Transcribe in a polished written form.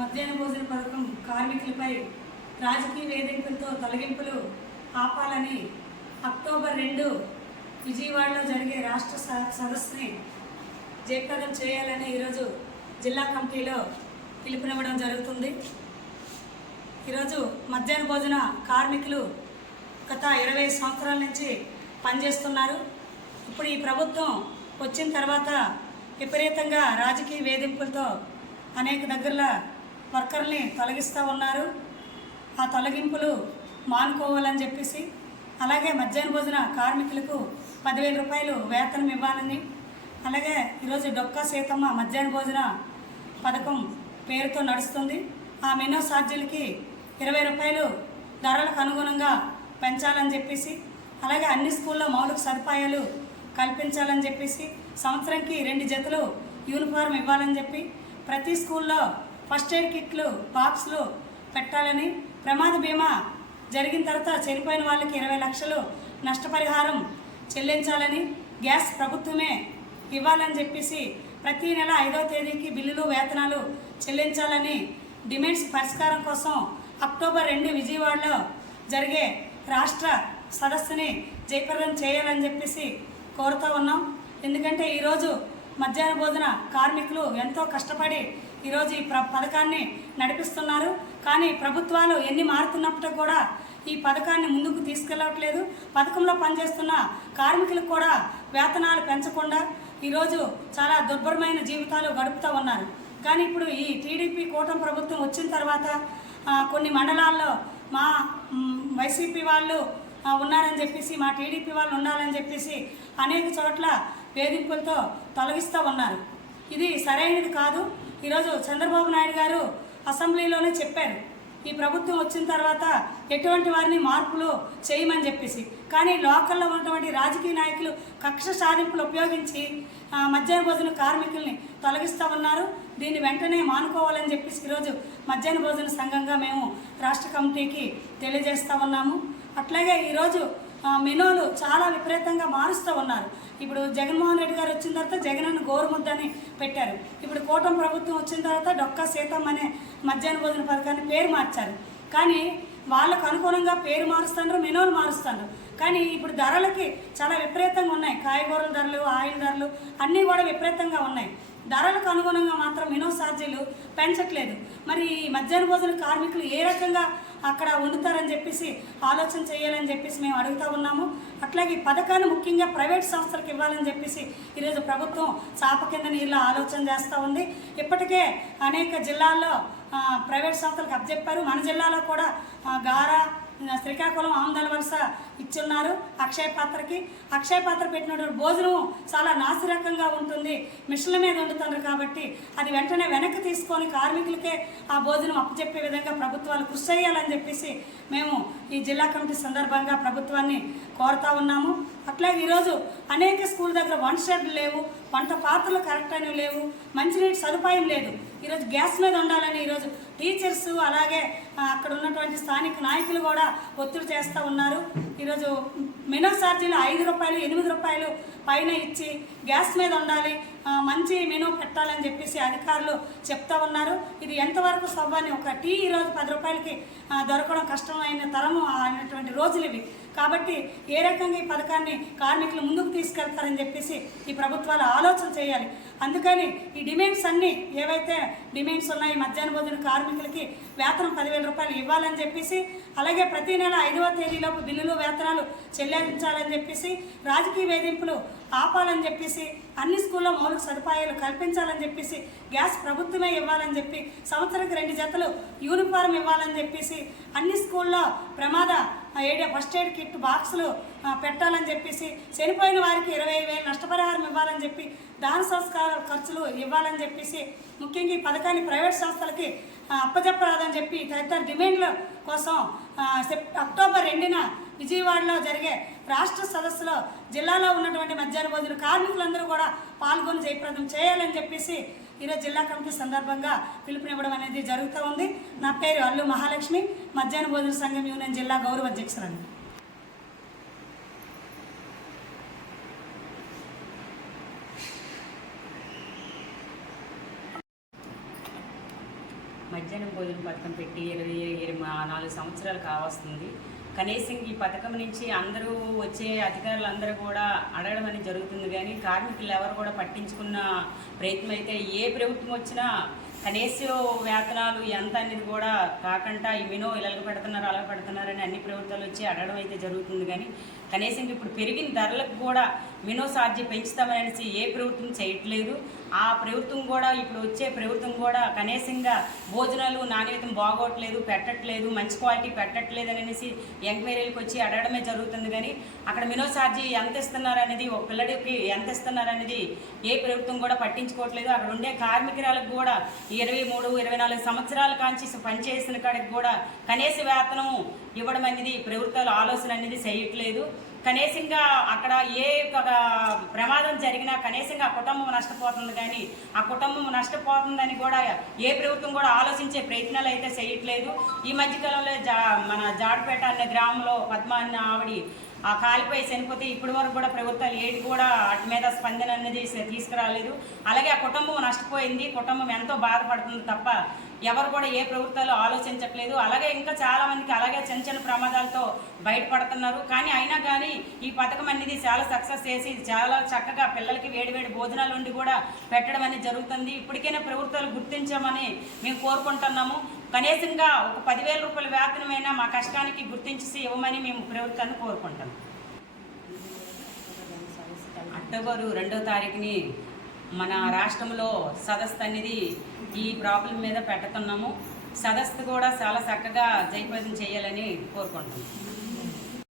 మధ్యాహ్న భోజన పథకం కార్మికులపై రాజకీయ వేధింపులతో తొలగింపులు ఆపాలని అక్టోబర్ 2 విజయవాడలో జరిగే రాష్ట్ర సదస్సుని జయప్రదం చేయాలని ఈరోజు జిల్లా కమిటీలో పిలుపునివ్వడం జరుగుతుంది. ఈరోజు మధ్యాహ్న భోజన కార్మికులు గత 20 సంవత్సరాల నుంచి పనిచేస్తున్నారు. ఇప్పుడు ఈ ప్రభుత్వం వచ్చిన తర్వాత విపరీతంగా రాజకీయ వేధింపులతో అనేక దగ్గరలో వర్కర్ని తొలగిస్తూ ఉన్నారు. ఆ తొలగింపులు మానుకోవాలని చెప్పేసి, అలాగే మధ్యాహ్న భోజన కార్మికులకు 10,000 రూపాయలు వేతనం ఇవ్వాలని, అలాగే ఈరోజు డొక్కా సీతమ్మ మధ్యాహ్న భోజన పథకం పేరుతో నడుస్తుంది. ఆ మెనూ ఛార్జీలకి 20 రూపాయలు ధరలకు అనుగుణంగా పెంచాలని చెప్పేసి, అలాగే అన్ని స్కూల్లో మౌలిక సదుపాయాలు కల్పించాలని చెప్పేసి, సంవత్సరానికి 2 జతలు యూనిఫారం ఇవ్వాలని చెప్పి, ప్రతి స్కూల్లో ఫస్ట్ ఎయిడ్ కిట్లు బాక్సులు పెట్టాలని, ప్రమాద బీమా జరిగిన తర్వాత చనిపోయిన వాళ్ళకి 20 లక్షలు నష్టపరిహారం చెల్లించాలని, గ్యాస్ ప్రభుత్వమే ఇవ్వాలని చెప్పేసి, ప్రతి నెల 5వ తేదీకి బిల్లులు వేతనాలు చెల్లించాలని డిమాండ్స్ పరిష్కారం కోసం అక్టోబర్ 2 విజయవాడలో జరిగే రాష్ట్ర సదస్సుని జయప్రదం చేయాలని చెప్పేసి కోరుతూ ఉన్నాం. ఎందుకంటే ఈరోజు మధ్యాహ్న భోజన కార్మికులు ఎంతో కష్టపడి ఈరోజు ఈ పథకాన్ని నడిపిస్తున్నారు. కానీ ప్రభుత్వాలు ఎన్ని మారుతున్నప్పటికీ కూడా ఈ పథకాన్ని ముందుకు తీసుకెళ్ళట్లేదు. పథకంలో పనిచేస్తున్న కార్మికులకు కూడా వేతనాలు పెంచకుండా ఈరోజు చాలా దుర్భరమైన జీవితాలు గడుపుతూ ఉన్నారు. కానీ ఇప్పుడు ఈ టీడీపీ కూటమి ప్రభుత్వం వచ్చిన తర్వాత కొన్ని మండలాల్లో మా వైసీపీ వాళ్ళు ఉన్నారని చెప్పేసి, మా టీడీపీ వాళ్ళు ఉండాలని చెప్పేసి అనేక చోట్ల వేధింపులతో తొలగిస్తూ ఉన్నారు. ఇది సరైనది కాదు. ఈరోజు చంద్రబాబు నాయుడు గారు అసెంబ్లీలోనే చెప్పారు, ఈ ప్రభుత్వం వచ్చిన తర్వాత ఎటువంటి వారిని మార్పులు చేయమని చెప్పేసి. కానీ లోకల్లో ఉన్నటువంటి రాజకీయ నాయకులు కక్ష సాధింపులు ఉపయోగించి మధ్యాహ్న భోజన కార్మికుల్ని తొలగిస్తూ ఉన్నారు. దీన్ని వెంటనే మానుకోవాలని చెప్పేసి ఈరోజు మధ్యాహ్న భోజన సంఘంగా మేము రాష్ట్ర కమిటీకి తెలియజేస్తూ ఉన్నాము. అట్లాగే ఈరోజు మెనూలు చాలా విపరీతంగా మారుస్తూ ఉన్నారు. ఇప్పుడు జగన్మోహన్ రెడ్డి గారు వచ్చిన తర్వాత జగనన్న గోరుముద్దని పెట్టారు. ఇప్పుడు కూటమి ప్రభుత్వం వచ్చిన తర్వాత డొక్కా సీతమ్మ అనే మధ్యాహ్న భోజన పథకాన్ని పేరు మార్చారు. కానీ వాళ్ళకు అనుగుణంగా పేరు మారుస్తున్నారు, మెనూలు మారుస్తున్నారు. కానీ ఇప్పుడు ధరలకి చాలా విపరీతంగా ఉన్నాయి. కాయగూరల ధరలు, ఆయిల్ ధరలు అన్నీ కూడా విపరీతంగా ఉన్నాయి. ధరలకు అనుగుణంగా మాత్రం మెనూ ఛార్జీలు పెంచట్లేదు. మరి ఈ మధ్యాహ్న భోజన కార్మికులు ఏ రకంగా అక్కడ వండుతారని చెప్పేసి ఆలోచన చేయాలని చెప్పేసి మేము అడుగుతూ ఉన్నాము. అట్లాగే ఈ పథకాన్ని ముఖ్యంగా ప్రైవేట్ సంస్థలకు ఇవ్వాలని చెప్పేసి ఈరోజు ప్రభుత్వం చాప కింద నీళ్ళ ఆలోచన చేస్తూ ఉంది. ఇప్పటికే అనేక జిల్లాల్లో ప్రైవేట్ సంస్థలకు అప్పచెప్పారు. మన జిల్లాలో కూడా గారా, శ్రీకాకుళం, ఆమదాల వలస ఇచ్చున్నారు. అక్షయ పాత్ర పెట్టినటువంటి భోజనం చాలా నాసిరకంగా ఉంటుంది, మిషన్ల మీద వండుతున్నారు. కాబట్టి అది వెంటనే వెనక్కి తీసుకొని కార్మికులకే ఆ భోజనం అప్పచెప్పే విధంగా ప్రభుత్వాలు కృషి చేయాలని చెప్పేసి మేము ఈ జిల్లా కమిటీ సందర్భంగా ప్రభుత్వాన్ని కోరుతా ఉన్నాము. అట్లాగే ఈరోజు అనేక స్కూల్ దగ్గర వంట షెడ్లు లేవు, వంట పాత్రలు కరెక్ట్ అనేవి లేవు, మంచినీటి సదుపాయం లేదు. ఈరోజు గ్యాస్ మీద ఉండాలని ఈరోజు టీచర్స్ అలాగే అక్కడ ఉన్నటువంటి స్థానిక నాయకులు కూడా ఒత్తిడి చేస్తూ ఉన్నారు. ఈరోజు మెనూ ఛార్జీలు 5 రూపాయలు, 8 రూపాయలు పైన ఇచ్చి గ్యాస్ మీద ఉండాలి, మంచి మెనూ పెట్టాలని చెప్పేసి అధికారులు చెప్తా ఉన్నారు. ఇది ఎంతవరకు సవ్వని? ఒక టీ ఈరోజు 10 రూపాయలకి దొరకడం కష్టమైన తరము అయినటువంటి రోజులు ఇవి. కాబట్టి ఏ రకంగా ఈ పథకాన్ని కార్మికులు ముందుకు తీసుకెళ్తారని చెప్పేసి ఈ ప్రభుత్వాలు ఆలోచన చేయాలి. అందుకని ఈ డిమాండ్స్ అన్నీ ఏవైతే డిమాండ్స్ ఉన్నాయి, మధ్యాహ్న భోజన కార్మికులకి వేతనం 10,000 రూపాయలు ఇవ్వాలని చెప్పేసి, అలాగే ప్రతి నెల 5వ తేదీలోపు బిల్లులు వేతనాలు చెల్లించాలని చెప్పేసి, రాజకీయ వేధింపులు ఆపాలని చెప్పేసి, అన్ని స్కూల్లో మౌలిక సదుపాయాలు కల్పించాలని చెప్పేసి, గ్యాస్ ప్రభుత్వమే ఇవ్వాలని చెప్పి, సంవత్సరానికి 2 జతలు యూనిఫారం ఇవ్వాలని చెప్పేసి, అన్ని స్కూల్లో ఫస్ట్ ఎయిడ్ కిట్ బాక్సులు పెట్టాలని చెప్పేసి, చనిపోయిన వారికి 20,000 నష్టపరిహారం ఇవ్వాలని చెప్పి, దాన సంస్కార ఖర్చులు ఇవ్వాలని చెప్పేసి, ముఖ్యంగా ఈ పథకాన్ని ప్రైవేట్ సంస్థలకి అప్పచెప్పరాదని చెప్పి తదితర డిమాండ్ల కోసం అక్టోబర్ 2న విజయవాడలో జరిగే రాష్ట్ర సదస్సులో జిల్లాలో ఉన్నటువంటి మధ్యాహ్న భోజన కార్మికులందరూ కూడా పాల్గొని జయప్రదం చేయాలని చెప్పేసి ఈరోజు జిల్లా కమిటీ సందర్భంగా పిలుపునివ్వడం అనేది జరుగుతూ ఉంది. నా పేరు అల్లు మహాలక్ష్మి, మధ్యాహ్న భోజన సంఘం యూనియన్ జిల్లా గౌరవ అధ్యక్షురాలు. మధ్యాహ్నం భోజన పథకం పెట్టి 24 సంవత్సరాలు కావస్తుంది. కనీసం ఈ పథకం నుంచి అందరూ వచ్చే అధికారులందరూ కూడా అడగడం అనేది జరుగుతుంది, కానీ కార్మికులు ఎవరు కూడా పట్టించుకున్న ప్రయత్నం అయితే ఏ ప్రభుత్వం వచ్చినా కనీస వేతనాలు ఎంత అనేది కూడా కాకుండా ఈ మినో ఇలాగ పెడుతున్నారు అలా పెడుతున్నారని అన్ని ప్రభుత్వాలు వచ్చి అడగడం అయితే జరుగుతుంది, కానీ కనీసం ఇప్పుడు పెరిగిన ధరలకు కూడా మినో ఛార్జీ పెంచుతామనేసి ఏ ప్రభుత్వం చేయట్లేదు. ఆ ప్రభుత్వం కూడా ఇప్పుడు వచ్చే ప్రభుత్వం కూడా కనీసంగా భోజనాలు నాణ్యత బాగోట్లేదు, పెట్టట్లేదు, మంచి క్వాలిటీ పెట్టట్లేదు అనేసి ఎంక్వైరీలకు వచ్చి అడగడమే జరుగుతుంది, కానీ అక్కడ మినో ఛార్జీ ఎంత ఇస్తున్నారు అనేది ఒక పిల్లడికి ఎంత ఇస్తున్నారు అనేది ఏ ప్రభుత్వం కూడా పట్టించుకోవట్లేదు. అక్కడ ఉండే కార్మికురాలకు కూడా 23-24 సంవత్సరాల కాంచి పనిచేసిన కాడికి కూడా కనీస వేతనం ఇవ్వడం అనేది ప్రభుత్వాలు ఆలోచన అనేది చేయట్లేదు. కనీసంగా అక్కడ ఏ ఒక ప్రమాదం జరిగినా కనీసంగా ఆ కుటుంబం నష్టపోతుంది, కానీ ఆ కుటుంబం నష్టపోతుందని కూడా ఏ ప్రభుత్వం కూడా ఆలోచించే ప్రయత్నాలు అయితే చేయట్లేదు. ఈ మధ్యకాలంలో మన జాడపేట అనే గ్రామంలో పద్మ అన్న ఆవిడ ఆ కాలిపై చనిపోతే ఇప్పటి వరకు కూడా ప్రభుత్వాలు ఏది కూడా వాటి మీద స్పందన అనేది తీసుకురాలేదు. అలాగే ఆ కుటుంబం నష్టపోయింది, కుటుంబం ఎంతో బాధపడుతుంది తప్ప ఎవరు కూడా ఏ ప్రభుత్వాలు ఆలోచించట్లేదు. అలాగే ఇంకా చాలామందికి అలాగే చిన్న చిన్న ప్రమాదాలతో బయటపడుతున్నారు, కానీ అయినా కానీ ఈ పథకం అనేది చాలా సక్సెస్ చేసి చాలా చక్కగా పిల్లలకి వేడివేడి భోజనాలు ఉండి కూడా పెట్టడం అనేది జరుగుతుంది. ఇప్పటికైనా ప్రభుత్వాలు గుర్తించామని మేము కోరుకుంటున్నాము. కనీసంగా ఒక 10,000 రూపాయల వేతనమైనా మా కష్టానికి గుర్తించి ఇవ్వమని మేము ప్రభుత్వాన్ని కోరుకుంటాం. అక్టోబర్ 2వ తారీఖుని మన రాష్ట్రంలో సదస్సు అనేది ఈ ప్రాబ్లం మీద పెడుతున్నాము. సదస్సు కూడా చాలా చక్కగా జయప్రదం చేయాలని కోరుకుంటున్నాము.